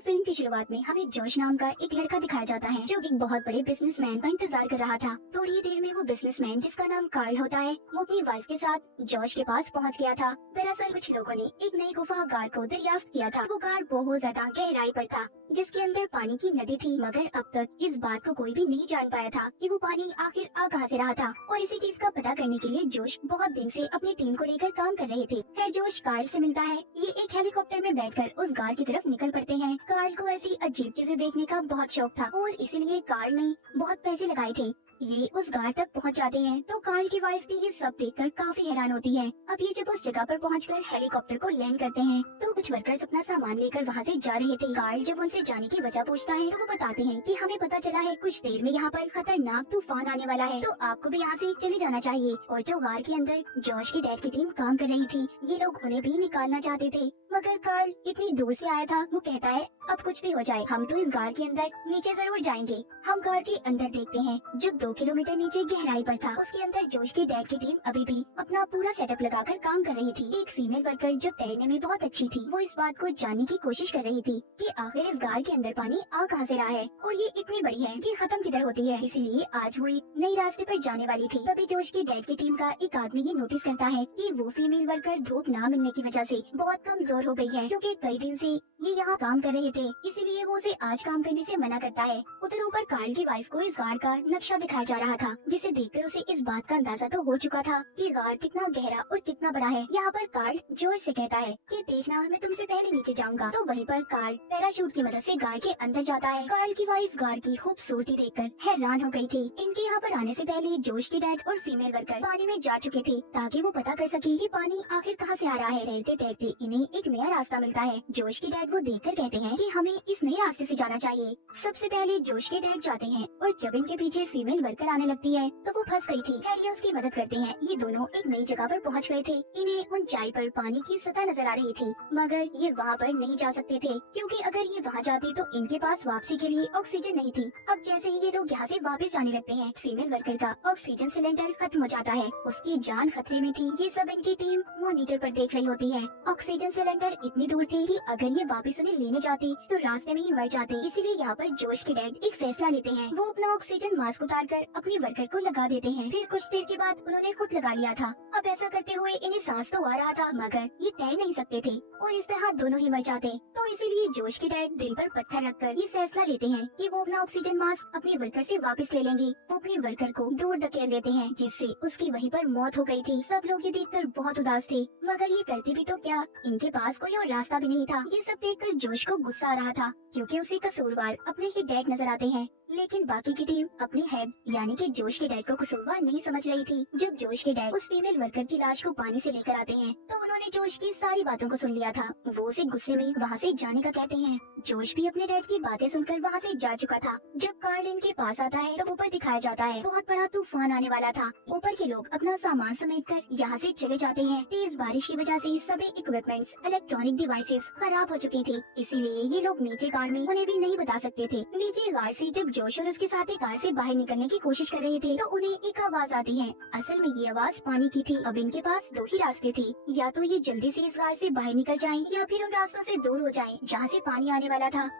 Film की शुरुआत में हमें जॉश नाम का एक लड़का दिखाया जाता है जो एक बहुत बड़े बिजनेसमैन का इंतजार कर रहा था। थोड़ी ही देर में वो बिजनेसमैन जिसका नाम कार्ल होता है वो अपनी वाइफ के साथ जॉश के पास पहुंच गया था। दरअसल कुछ लोगों ने एक नई गुफा गार को दरियाफ्त किया था। वो गार बहुत ज्यादा गहराई पर था जिसके अंदर पानी की नदी थी, मगर अब तक इस बात को कोई भी नहीं जान पाया था कि वो पानी आखिर आ कहां से रहा था। और इसी चीज का पता करने के लिए जोश बहुत दिन से अपनी टीम को लेकर काम कर रहे थे। खैर जोश कार्ल से मिलता है। ये एक हेलीकॉप्टर में बैठकर उस गार की तरफ निकल पड़ते हैं। कार्ल को ऐसी अजीब चीजें देखने का बहुत शौक था और इसीलिए कार्ल ने बहुत पैसे लगाए थे। ये उस गार तक पहुंच जाते हैं तो कार्ल की वाइफ भी ये सब देखकर काफी हैरान होती है। अब ये जब उस जगह पर पहुंचकर हेलीकॉप्टर को लैंड करते हैं तो कुछ वर्कर्स अपना सामान लेकर वहां से जा रहे थे। कार्ल जब उनसे जाने की वजह पूछता है तो वो बताते हैं कि हमें पता चला है कुछ देर में यहाँ पर खतरनाक तूफान आने वाला है, तो आपको भी यहाँ से चले जाना चाहिए। और जो गार के अंदर जॉश की डैड की टीम काम कर रही थी, ये लोग उन्हें भी निकालना चाहते थे, मगर कार्ल इतनी दूर से आया था। वो कहता है अब कुछ भी हो जाए हम तो इस गार के अंदर नीचे जरूर जाएंगे। हम गार के अंदर देखते हैं जो 2 किलोमीटर नीचे गहराई पर था। उसके अंदर जोश की डैड की टीम अभी भी अपना पूरा सेटअप लगाकर काम कर रही थी। एक फीमेल वर्कर जो तैरने में बहुत अच्छी थी, वो इस बात को जानने की कोशिश कर रही थी कि आखिर इस गार के अंदर पानी आ कहां से रहा है और ये इतनी बड़ी है कि खत्म किधर होती है। इसीलिए आज वो एक नई रास्ते पर जाने वाली थी। तभी जोश की डैड की टीम का एक आदमी ये नोटिस करता है कि वो फीमेल वर्कर धूप ना मिलने की वजह से बहुत कमजोर हो गई है, क्योंकि कई दिन से ये यहाँ काम कर रहे थे, इसीलिए वो उसे आज काम करने से मना करता है। उधर ऊपर कार्ल की वाइफ को इस गार का नक्शा दिखाया जा रहा था, जिसे देखकर उसे इस बात का अंदाजा तो हो चुका था कि गार कितना गहरा और कितना बड़ा है। यहाँ पर कार्ल जोश से कहता है कि देखना मैं तुमसे पहले नीचे जाऊंगा। तो वहीं पर कार्ल पैराशूट की मदद से गार के अंदर जाता है। कार्ल की वाइफ गार की खूबसूरती देखकर हैरान हो गई थी। इनके यहाँ पर आने से पहले जोश की डैड और फीमेल वर्कर पानी में जा चुके थे ताकि वो पता कर सके कि पानी आखिर कहाँ से आ रहा है। तैरते तैरते इन्हें एक नया रास्ता मिलता है। जोश की डैड वो देखकर कहते हैं कि हमें इस नए रास्ते से जाना चाहिए। सबसे पहले जोश के डैड जाते हैं और जब इनके पीछे फीमेल वर्कर आने लगती है तो वो फंस गई थी। खैर ये उसकी मदद करते हैं। ये दोनों एक नई जगह पर पहुंच गए थे। इन्हें ऊंचाई पर पानी की सतह नजर आ रही थी, मगर ये वहाँ पर नहीं जा सकते थे, क्योंकि अगर ये वहाँ जाते तो इनके पास वापसी के लिए ऑक्सीजन नहीं थी। अब जैसे ही ये लोग यहाँ से वापस जाने लगते हैं, फीमेल वर्कर का ऑक्सीजन सिलेंडर खत्म हो जाता है। उसकी जान खतरे में थी। ये सब इनकी टीम मॉनिटर पर देख रही होती है। ऑक्सीजन सिलेंडर इतनी दूर थी कि अगर ये वापस उन्हें लेने जाते तो रास्ते में ही मर जाते। इसीलिए यहाँ पर जोश के डैड एक फैसला लेते हैं। वो अपना ऑक्सीजन मास्क उतार कर अपनी वर्कर को लगा देते हैं। फिर कुछ देर के बाद उन्होंने खुद लगा लिया था। अब ऐसा करते हुए इन्हें सांस तो आ रहा था, मगर ये तैर नहीं सकते थे और इस तरह दोनों ही मर जाते। तो इसीलिए जोश के डैड दिल पर पत्थर रखकर ये फैसला लेते हैं कि वो अपना ऑक्सीजन मास्क अपनी वर्कर से वापस ले लेंगे। वो अपनी वर्कर को दूर धकेल देते हैं, जिससे उसकी वहीं पर मौत हो गई थी। सब लोग ये देखकर बहुत उदास थे, मगर ये करते भी तो क्या, इनके पास कोई और रास्ता भी नहीं था। ये सब देखकर जोश को गुस्सा आ रहा था, क्योंकि उसे कसूरवार अपने ही डैड नजर आते हैं। लेकिन बाकी की टीम अपने हेड यानी कि जोश के डैड को कसूरवार नहीं समझ रही थी। जब जोश के डैड उस फीमेल वर्कर की लाश को पानी से लेकर आते हैं तो उन्होंने जोश की सारी बातों को सुन लिया था। वो उसे गुस्से में वहाँ से जाने का कहते हैं। जोश भी अपने डैड की बातें सुनकर वहाँ से जा चुका था। जब कार्ल इनके पास आता है तो ऊपर दिखाया जाता है बहुत बड़ा तूफान आने वाला था। ऊपर के लोग अपना सामान समेट कर यहाँ से चले जाते हैं। तेज बारिश की वजह से सभी इक्विपमेंट्स, इलेक्ट्रॉनिक डिवाइसेस खराब हो चुकी थी, इसीलिए ये लोग नीचे कार में उन्हें भी नहीं बता सकते थे। नीचे कार से जब जोश और उसके साथी कार से बाहर निकलने की कोशिश कर रहे थे तो उन्हें एक आवाज आती है। असल में ये आवाज पानी की थी। अब इनके पास 2 ही रास्ते थे, या तो ये जल्दी से इस कार से बाहर निकल जाएं या फिर उन रास्तों से दूर हो जाएं जहाँ से पानी आने वाला था।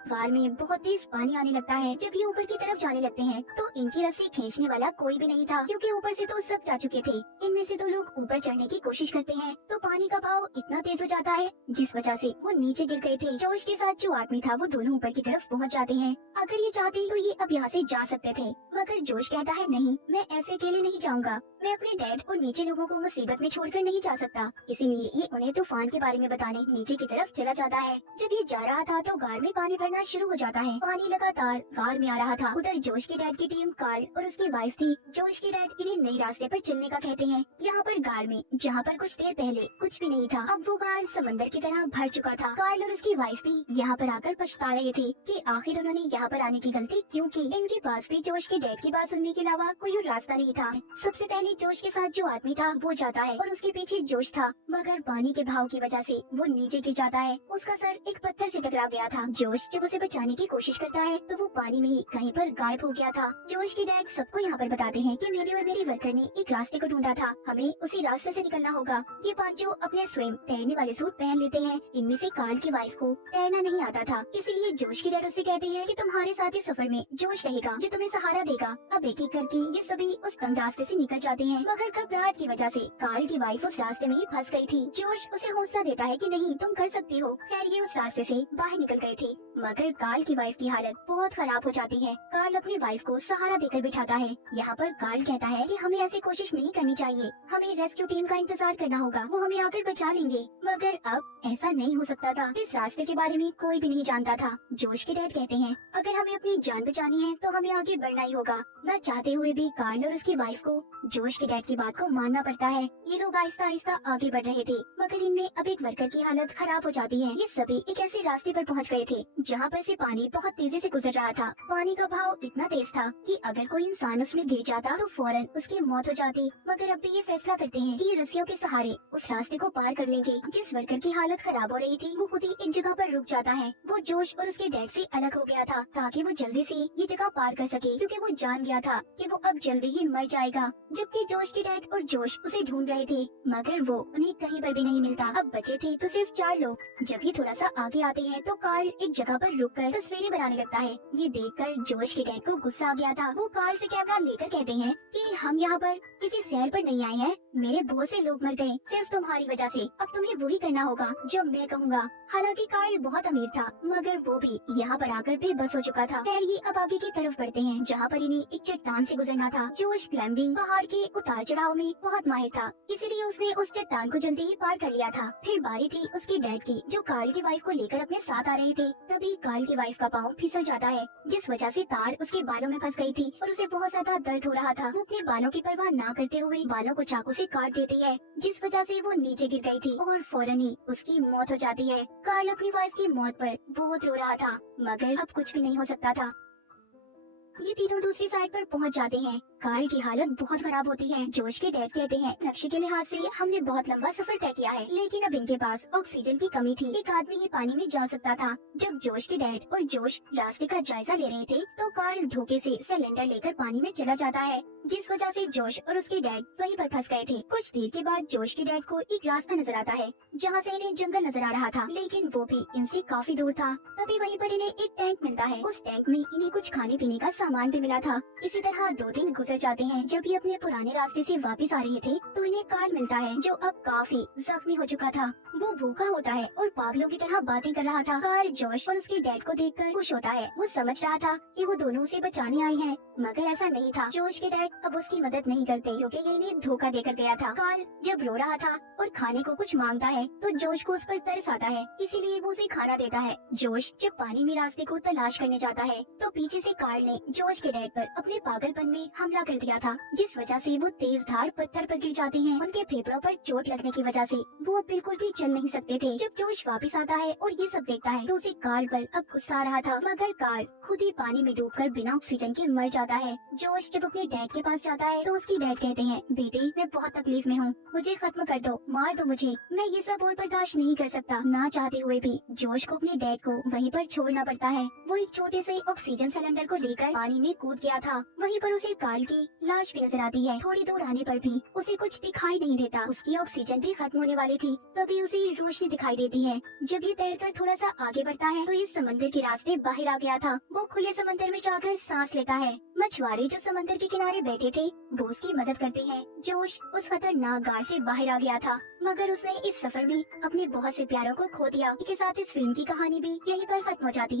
कार में बहुत तेज पानी आने लगता है। जब ये ऊपर की तरफ जाने लगते हैं तो इनकी रस्सी खींचने वाला कोई भी नहीं था, क्योंकि ऊपर से तो सब जा चुके थे। इनमें से 2 लोग ऊपर चढ़ने की कोशिश करते हैं तो पानी का बहाव इतना तेज हो जाता है जिस वजह से वो नीचे गिर गए थे। जोश के साथ जो आदमी था वो दोनों ऊपर की तरफ पहुंच जाते हैं। अगर ये चाहते तो ये अब यहाँ से जा सकते थे, मगर जोश कहता है नहीं, मैं ऐसे अकेले नहीं जाऊंगा। मैं अपने डैड और नीचे लोगों को मुसीबत में छोड़कर नहीं जा सकता। इसीलिए ये उन्हें तूफान के बारे में बताने नीचे की तरफ चला जाता है। जब ये जा रहा था तो कार में पानी भरना शुरू हो जाता है। पानी लगातार कार में आ रहा था। उधर जोश के डैड की टीम कार्ल और उसकी वाइफ थी। जोश के डैड इन्हें नए रास्ते पर चलने का कहते हैं। यहाँ पर कार में जहाँ पर कुछ देर पहले कुछ भी नहीं था, अब वो कार समंदर की तरह भर चुका था। कार्ल और उसकी वाइफ भी यहाँ पर आकर पछता रहे थे कि आखिर उन्होंने यहाँ पर आने की गलती क्यों की। इनके पास भी जोश के डैड की बात सुनने के अलावा कोई और रास्ता नहीं था। सबसे पहले जोश के साथ जो आदमी था वो जाता है और उसके पीछे जोश था, मगर पानी के भाव की वजह से वो नीचे गिर जाता है। उसका सर एक पत्थर से टकरा गया था। जोश जब उसे बचाने की कोशिश करता है तो वो पानी में ही कहीं पर गायब हो गया था। जोश के डैड सबको यहाँ पर बताते हैं कि मेरे और मेरी वर्कर ने एक रास्ते को ढूंढा था, हमें उसी रास्ते से निकलना होगा। ये पांचों अपने स्वयं तैरने वाले सूट पहन लेते हैं। इनमें से कार्ल की वाइफ को तैरना नहीं आता था, इसलिए जोश के डैड उससे कहते हैं कि तुम्हारे साथ इस सफर में जोश रहेगा जो तुम्हें सहारा देगा। अब एक एक करके ये सभी उस तंग रास्ते से निकल जाते हैं, मगर घबराहट की वजह से कार्ल की वाइफ उस रास्ते में ही फंस गई थी। जोश उसे हौसला देता है कि नहीं, तुम कर सकती हो। खैर ये उस रास्ते से बाहर निकल गए थे, मगर कार्ल की वाइफ की हालत बहुत खराब हो जाती है। कार्ल अपनी वाइफ को सहारा देकर बिठाता है। यहाँ पर कार्ल कहता है कि हमें ऐसी कोशिश नहीं करनी चाहिए, हमें रेस्क्यू टीम का इंतजार करना होगा, वो हमें आकर बचा लेंगे। मगर अब ऐसा नहीं हो सकता था, इस रास्ते के बारे में कोई भी नहीं जानता था। जोश के डैड कहते हैं अगर हमें अपनी जान बचानी है तो हमें आगे बढ़ना ही होगा। न चाहते हुए भी कार्ल और उसकी वाइफ को जोश के डैड की बात को मानना पड़ता है। ये लोग आहिस्ता आहिस्ता आगे बढ़ रहे थे, मगर इनमें अब एक वर्कर की हालत खराब हो जाती है। ये सभी एक ऐसे रास्ते पर पहुंच गए थे जहाँ पर से पानी बहुत तेजी से गुजर रहा था। पानी का भाव इतना तेज था कि अगर कोई इंसान उसमें गिर जाता तो फौरन उसकी मौत हो जाती। मगर अब भी ये फैसला करते हैं कि ये रस्सियों के सहारे उस रास्ते को पार कर लेंगे। जिस वर्कर की हालत खराब हो रही थी वो खुद ही एक जगह पर रुक जाता है। वो जोश और उसके डैड से अलग हो गया था ताकि वो जल्दी से ये जगह पार कर सके, क्योंकि वो जान गया था कि वो अब जल्दी ही मर जाएगा। जबकि जोश के डैड और जोश उसे ढूंढ रहे थे, मगर वो उन्हें कहीं पर भी नहीं मिलता। अब बचे थे तो सिर्फ 4 लोग। जब ये थोड़ा सा आगे आते हैं तो कार्ल एक जगह पर रुककर तस्वीरें बनाने लगता है। ये देखकर जोश के डैड को गुस्सा आ गया था। वो कार्ल से कैमरा लेकर कहते हैं कि हम यहाँ पर किसी सैर पर नहीं आए हैं, मेरे बहुत से लोग मर गए सिर्फ तुम्हारी वजह से। अब तुम्हें वही करना होगा जो मैं कहूँगा। हालांकि कार्ल बहुत अमीर था, मगर वो भी यहाँ पर आकर बेबस हो चुका था। खैर ये अब आगे की तरफ बढ़ते हैं जहाँ पर इन्हें एक चट्टान से गुजरना था। जोश क्लाइंबिंग पहाड़ के उतार चढ़ाव में बहुत माहिर था, इसीलिए उसने उस चट्टान को जल्दी ही पार कर लिया था। फिर बारी थी उसके डैड की, जो कार्ल की वाइफ को लेकर अपने साथ आ रहे थे। तभी कार्ल की वाइफ का पाँव फिसल जाता है, जिस वजह से तार उसके बालों में फंस गई थी और उसे बहुत ज्यादा दर्द हो रहा था। वो अपने बालों की परवाह ना करते हुए बालों को चाकू से काट देती है, जिस वजह से वो नीचे गिर गई थी और फौरन ही उसकी मौत हो जाती है। कार्ल अपनी वाइफ की मौत पर बहुत रो रहा था, मगर अब कुछ भी नहीं हो सकता था। ये तीनों दूसरी साइड पर पहुंच जाते हैं। कार्ल की हालत बहुत खराब होती है। जोश के डैड कहते हैं नक्शे के लिहाज से हमने बहुत लंबा सफर तय किया है, लेकिन अब इनके पास ऑक्सीजन की कमी थी। एक आदमी ही पानी में जा सकता था। जब जोश के डैड और जोश रास्ते का जायजा ले रहे थे तो कार्ल धोखे से सिलेंडर लेकर पानी में चला जाता है, जिस वजह से जोश और उसके डैड वहीं पर फंस गए थे। कुछ देर के बाद जोश के डैड को एक रास्ता नजर आता है जहाँ से इन्हें जंगल नजर आ रहा था, लेकिन वो भी इनसे काफी दूर था। तभी वहीं पर इन्हें एक टैंक मिलता है। उस टैंक में इन्हें कुछ खाने पीने का सामान भी मिला था। इसी तरह 2 दिन गुजर जाते हैं। जब ये अपने पुराने रास्ते से वापस आ रहे थे तो इन्हें कार्ल मिलता है, जो अब काफी जख्मी हो चुका था। वो भूखा होता है और पागलों की तरह बातें कर रहा था। कार्ल जोश और उसके डैड को देखकर खुश होता है। वो समझ रहा था कि वो दोनों उसे बचाने आए हैं, मगर ऐसा नहीं था। जोश के डैड अब उसकी मदद नहीं करते क्योंकि ये इन्हें धोखा देकर गया था। कार्ल जब रो रहा था और खाने को कुछ मांगता है तो जोश को उस पर तरस आता है, इसीलिए वो उसे खाना देता है। जोश जब पानी में रास्ते को तलाश करने जाता है तो पीछे से कार्ल ने जोश के डैड पर अपने पागलपन में हमला कर दिया था, जिस वजह से वो तेज धार पत्थर पर गिर जाते हैं। उनके फेफड़ों पर चोट लगने की वजह से वो अब बिल्कुल भी चल नहीं सकते थे। जब जोश वापस आता है और ये सब देखता है तो उसे कार्ल पर अब गुस्सा आ रहा था, मगर कार्ल खुद ही पानी में डूबकर बिना ऑक्सीजन के मर जाता है। जोश जब अपने डैड के पास जाता है तो उसकी डैड कहते हैं बेटे मैं बहुत तकलीफ में हूँ, मुझे खत्म कर दो, मार दो मुझे, मैं ये सब और बर्दाश्त नहीं कर सकता। ना चाहते हुए भी जोश को अपने डैड को वहीं पर छोड़ना पड़ता है। वो एक छोटे से ऑक्सीजन सिलेंडर को लेकर पानी में कूद गया था। वहीं पर उसे कार्ल की लाश भी नजर आती है। थोड़ी दूर आने पर भी उसे कुछ दिखाई नहीं देता, उसकी ऑक्सीजन भी खत्म होने वाली थी। तभी उसे रोशनी दिखाई देती है। जब ये तैरकर थोड़ा सा आगे बढ़ता है तो इस समंदर के रास्ते बाहर आ गया था। वो खुले समंदर में जाकर सांस लेता है। मछुआरे जो समंदर के किनारे बैठे थे वो उसकी मदद करते हैं। जोश उस खतरनाक गार से बाहर आ गया था, मगर उसने इस सफर में अपने बहुत से प्यारों को खो दिया। इसके साथ इस फिल्म की कहानी भी यहीं पर खत्म हो जाती है।